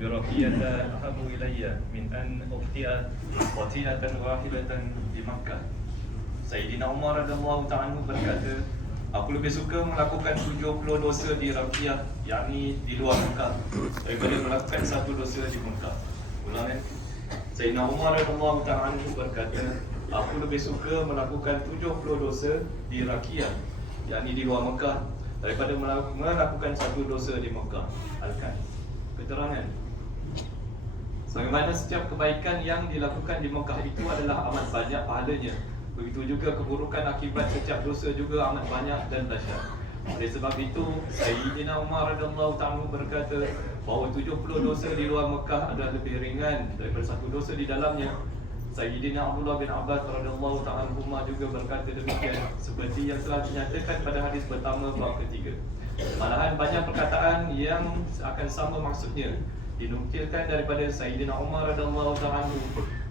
برقية أحب إلي من أن أفتي وطيئة راهبة di Makkah. Sayyidina Umar radhiyallahu ta'ala berkata, aku lebih suka melakukan 70 dosa di Raqiyah, yakni di luar Mekah, daripada melakukan satu dosa di Mekah. Ulangan. Sayyidina Umar radhiyallahu ta'ala berkata, aku lebih suka melakukan 70 dosa di Raqiyah, yakni di luar Mekah, daripada melakukan satu dosa di Mekah. Al-Kan. Keterangan. Sebagaimana setiap kebaikan yang dilakukan di Mekah itu adalah amat banyak pahalanya, begitu juga keburukan akibat setiap dosa juga amat banyak dan dahsyat. Oleh sebab itu, Sayyidina Umar radhiyallahu ta'ala berkata bahawa 70 dosa di luar Mekah adalah lebih ringan daripada satu dosa di dalamnya. Sayyidina Abdullah bin Abbas radhiyallahu ta'ala juga berkata demikian, seperti yang telah dinyatakan pada hadis pertama bab ketiga. Malahan banyak perkataan yang akan sama maksudnya dinukilkan daripada Sayyidina Umar radhiyallahu ta'ala.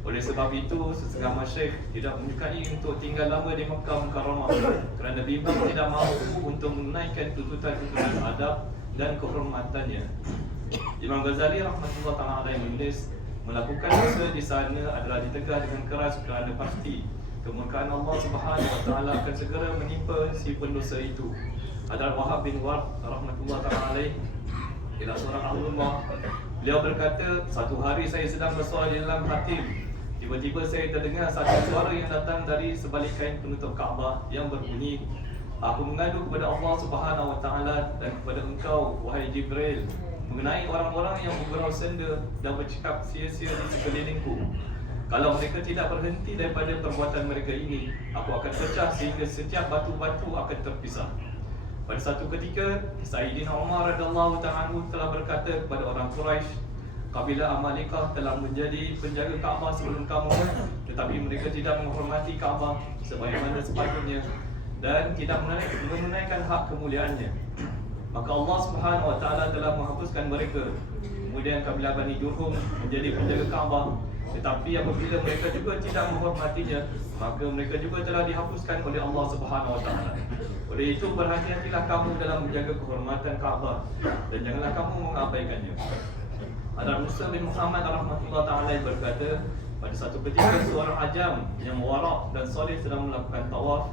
Oleh sebab itu, sesetengah masyayikh tidak menyukai untuk tinggal lama di Makkah Mukarramah kerana bimbang tidak mahu untuk menunaikan tuntutan-tuntutan adab dan kehormatannya. Imam Ghazali rahmatullah ta'ala alaihi menulis, melakukan dosa di sana adalah ditegah dengan keras kerana pasti kemurkaan Allah Subhanahu wa taala akan segera menimpa si pendosa itu. Hadrat Wahab bin Ward rahmatullah ta'ala alaihi ialah seorang ulama. Beliau berkata, satu hari saya sedang bersolat di dalam khatib. Tiba-tiba saya terdengar satu suara yang datang dari sebalik kain penutup Kaabah yang berbunyi, aku mengadu kepada Allah Subhanahu wa taala dan kepada engkau wahai Jibril mengenai orang-orang yang bergurau senda dan bercakap sia-sia di sekelilingku. Kalau mereka tidak berhenti daripada perbuatan mereka ini, aku akan pecah sehingga setiap batu-batu akan terpisah. Pada satu ketika, Sayyidina Umar radhiyallahu ta'ala telah berkata kepada orang Quraisy, kabilah Amalikah telah menjadi penjaga Kaabah sebelum kamu, tetapi mereka tidak menghormati Kaabah sebagaimana sepatutnya dan tidak menunaikan hak kemuliaannya. Maka Allah Subhanahu wa taala telah menghapuskan mereka. Kemudian kabilah Bani Jurhum menjadi penjaga Kaabah, tetapi apabila mereka juga tidak menghormatinya, maka mereka juga telah dihapuskan oleh Allah Subhanahu wa taala. Oleh itu, berhati-hatilah kamu dalam menjaga kehormatan Kaabah dan janganlah kamu mengabaikannya. Hadrat Musa bin Muhammad rahmatullah ta'ala berkata, pada satu ketika seorang ajam yang warak dan soleh sedang melakukan tawaf.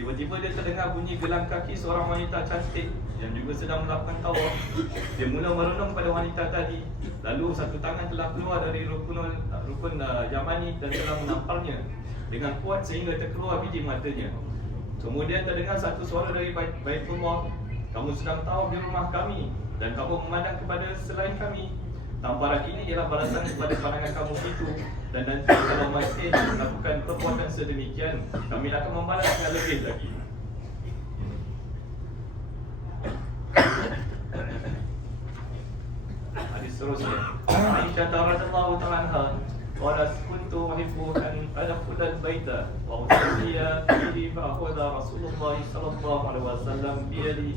Tiba-tiba dia terdengar bunyi gelang kaki seorang wanita cantik yang juga sedang melakukan tawaf. Dia mula merenung pada wanita tadi. Lalu satu tangan telah keluar dari rukun Yamani dan telah menamparnya dengan kuat sehingga terkeluar biji matanya. Kemudian terdengar satu suara dari Baitullah, kamu sedang tawaf di rumah kami dan kamu memandang kepada selain kami. Tamparan ini ialah balasan kepada pandangan kamu itu, dan nanti kalau masih melakukan perbuatan sedemikian, kami akan membalas dengan lebih lagi. Hadis seterusnya, Aisyah radhiyallahu ta'ala anha qalat kuntu uhibbu an adkhula al-baita wa usalliya fihi fa akhadha Rasulullah sallallahu alaihi wasallam bi yadi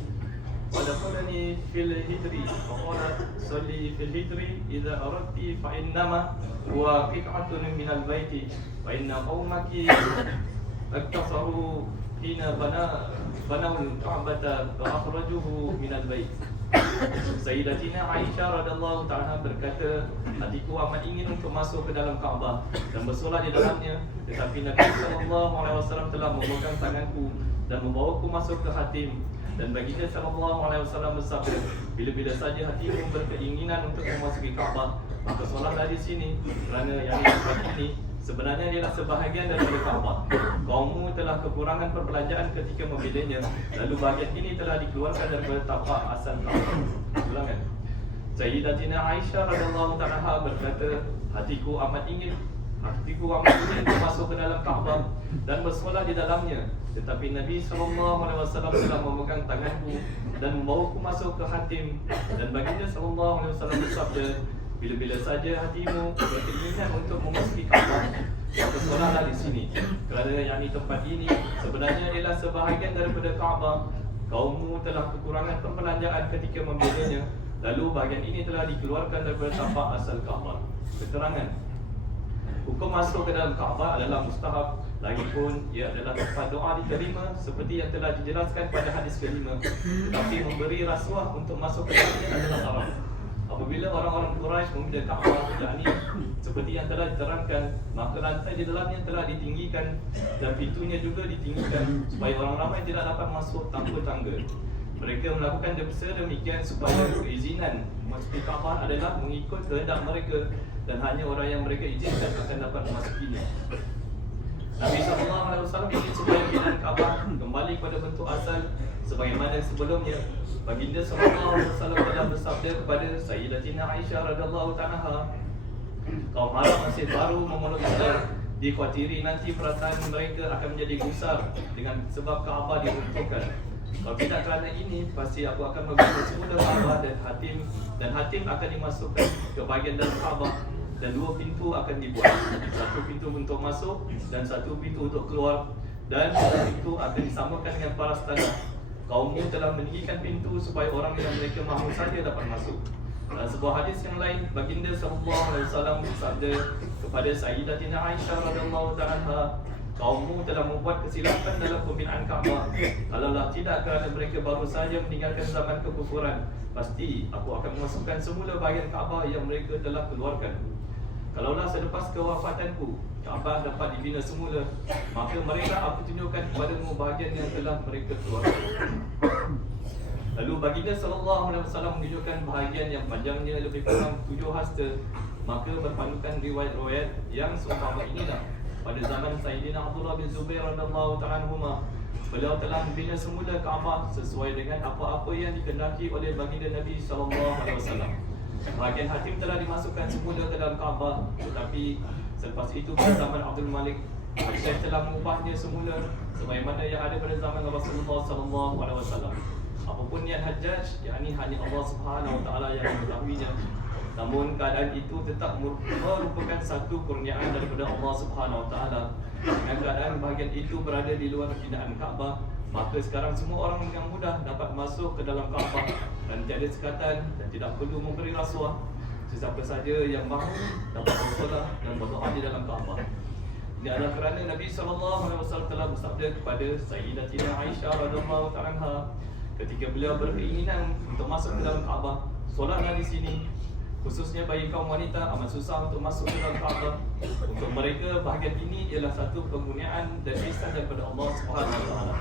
ودخلني في الهجر فقال صلي في الهجر إذا أردت فإنما هو قطعة من البيت فإن قومك اقتصروا حين بنوا الكعبة فأخرجوه من البيت. Sayyidatina Aisyah radhiyallahu ta'ala berkata, hatiku amat ingin untuk masuk ke dalam Kaabah dan bersolat di dalamnya, tetapi Nabi sallallahu alaihi wasallam telah memegang tanganku dan membawaku masuk ke khatim. Dan baginda sallallahu alaihi wasallam bersabda, bila-bila saja hatimu berkeinginan untuk memasuki Kaabah, maka solatlah di sini, kerana yang ini sebenarnya ialah sebahagian daripada Kaabah. Kaummu telah kekurangan perbelanjaan ketika memilihnya, lalu bahagian ini telah dikeluarkan daripada tapak asal Kaabah. Ulangan. Sayyidatina Aisyah radhiyallahu ta'ala berkata, hatiku amat ingin untuk masuk ke dalam Kaabah dan bersolat di dalamnya, tetapi Nabi SAW telah memegang tanganku dan membawaku masuk ke khatim. Dan baginda SAW bersabda, bila-bila saja hatimu berkeinginan untuk memasuki Kaabah, maka solatlah di sini, kerana yakni tempat ini sebenarnya ialah sebahagian daripada Kaabah. Kaummu telah kekurangan perbelanjaan ketika memilihnya, lalu bahagian ini telah dikeluarkan daripada tapak asal Kaabah. Keterangan. Hukum masuk ke dalam Kaabah adalah mustahab, lagipun ia adalah tempat doa diterima seperti yang telah dijelaskan pada hadis kelima. Tetapi memberi rasuah untuk masuk ke dalamnya adalah haram. Apabila orang-orang Quraisy membina Kaabah, yakni seperti yang telah diterangkan, maka rantai di dalamnya telah ditinggikan dan pintunya juga ditinggikan supaya orang ramai tidak dapat masuk tanpa tangga. Mereka melakukan demikian supaya keizinan memasuki Kaabah adalah mengikut kehendak mereka dan hanya orang yang mereka izinkan akan dapat memasukinya. Nabi SAW ingin supaya binaan Kaabah kembali pada bentuk asal sebagaimana sebelumnya. Baginda SAW telah bersabda kepada Sayyidatina Aisyah radhiyallahu ta'ala, kaum Arab masih baru memeluk Islam, dikhawatiri nanti perasaan mereka akan menjadi gusar dengan sebab Kaabah diruntuhkan. Kalau tidak kerana ini, pasti aku akan membina semula Kaabah dan hatim akan dimasukkan ke bahagian dalam Kaabah dan dua pintu akan dibuat, satu pintu untuk masuk dan satu pintu untuk keluar, dan satu pintu akan disamakan dengan paras tanah. Kaummu telah meninggikan pintu supaya orang yang mereka mahu saja dapat masuk. Dalam sebuah hadis yang lain, Baginda SAW bersabda kepada Sayyidatina Aisyah radhiyallahu ta'ala, kaummu telah membuat kesilapan dalam pembinaan Kaabah. Kalaulah tidak kerana mereka baru saja meninggalkan zaman kekufuran, pasti aku akan memasukkan semula bahagian Kaabah yang mereka telah keluarkan. Kalaulah selepas kewafatanku Kaabah dapat dibina semula, maka mereka aku tunjukkan kepadamu bahagian yang telah mereka keluarkan. Lalu Baginda SAW menunjukkan bahagian yang panjangnya lebih kurang 7 hasta. Maka berpandukan riwayat-riwayat yang seumpama inilah, pada zaman Sayyidina Abdullah bin Zubair radhiyallahu ta'ala anhuma, beliau telah membina semula Kaabah sesuai dengan apa-apa yang dikehendaki oleh Baginda Nabi SAW. Bahagian hatim telah dimasukkan semula ke dalam Kaabah, tetapi selepas itu pada zaman Abdul Malik, Syekh telah mengubahnya semula sebagaimana yang ada pada zaman Rasulullah SAW. Apapun niat Hajjaj, yakni hanya Allah Subhanahu Wa Taala yang mengetahuinya. Namun keadaan itu tetap merupakan satu kurniaan daripada Allah Subhanahu Wa Taala. Dengan keadaan bahagian itu berada di luar binaan Kaabah, maka sekarang semua orang dengan mudah dapat masuk ke dalam Kaabah dan tiada sekatan dan tidak perlu memberi rasuah. Sesiapa saja yang mahu dapat bersolat dan berdoa di dalam Kaabah. Ini adalah kerana Nabi SAW telah bersabda kepada Sayyidatina Aisyah radhiyallahu ta'ala ketika beliau berkeinginan untuk masuk ke dalam Kaabah, solatlah di sini. Khususnya bagi kaum wanita amat susah untuk masuk ke dalam Kaabah. Untuk mereka bahagian ini ialah satu penggunaan dan ihsan daripada Allah Subhanahu Wa Taala.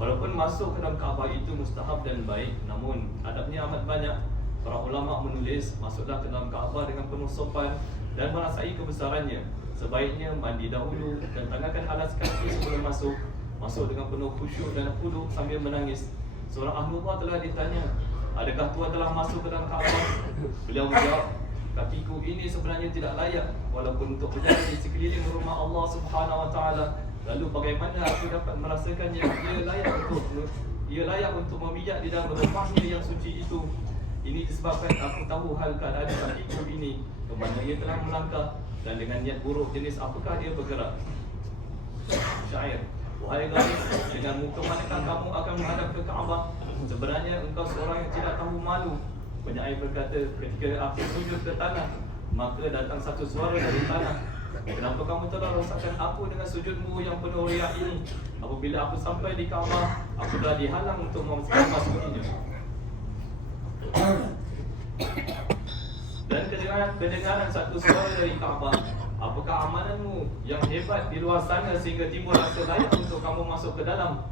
Walaupun masuk ke dalam Kaabah itu mustahab dan baik, namun adabnya amat banyak. Para ulama menulis, masuklah ke dalam Kaabah dengan penuh sopan dan merasai kebesarannya. Sebaiknya mandi dahulu dan tangankan alas kaki sebelum masuk. Masuk dengan penuh khusyuk dan khudu sambil menangis. Seorang Ahlullah telah ditanya, adakah tuan telah masuk ke dalam Kaabah? Beliau menjawab, kakiku ini sebenarnya tidak layak walaupun untuk berjalan di sekeliling rumah Allah Subhanahu Wa Taala. Lalu bagaimana aku dapat merasakannya? Ia layak untuk memijak di dalam rumahnya yang suci itu. Ini disebabkan aku tahu hal keadaan kakiku ini, ke mana ia telah melangkah dan dengan niat buruk jenis apakah ia bergerak. Syair, wahai gadis, dengan muka manakah kamu akan menghadap ke Kaabah? Sebenarnya engkau seorang yang tidak tahu malu. Penyair berkata, ketika aku sujud ke tanah, maka datang satu suara dari tanah. Kenapa kamu telah rosakkan aku dengan sujudmu yang penuh riak ini? Apabila aku sampai di Kaabah, aku telah dihalang untuk memasukinya. Dan kedengaran satu suara dari Kaabah, apakah amananmu yang hebat di luar sana sehingga timbul rasa layak untuk kamu masuk ke dalam?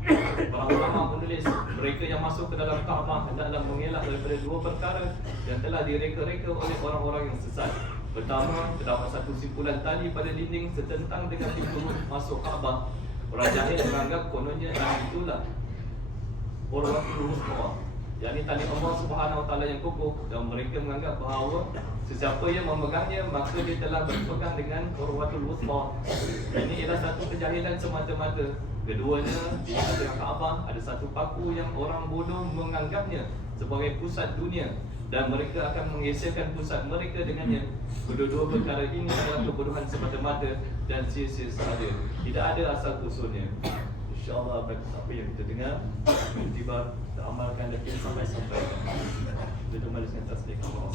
Para ulama menulis, mereka yang masuk ke dalam Kaabah hendaklah mengelak daripada dua perkara yang telah direka-reka oleh orang-orang yang sesat. Pertama, terdapat satu simpulan tali pada dinding setentang dengan pintu masuk Kaabah. Orang jahil menganggap kononnya itulah Urwatul Wuthqa, yakni tali Allah Subhanahu Wa Taala yang kokoh, dan mereka menganggap bahawa sesiapa yang memegangnya maka dia telah berpegang dengan Urwatul Wuthqa. Ini ialah satu kejahilan semata-mata. Keduanya, di tengah Kaabah ada satu paku yang orang bodoh menganggapnya sebagai pusat dunia dan mereka akan menggeserkan pusat mereka dengannya. Kedua-dua perkara ini adalah kebodohan semata-mata dan sia-sia sahaja. Tidak ada asal usulnya. InsyaAllah apa yang kita dengar tiba kita amalkan dan kita sampai-sampai. Kita kembali dengan tasbih Allah.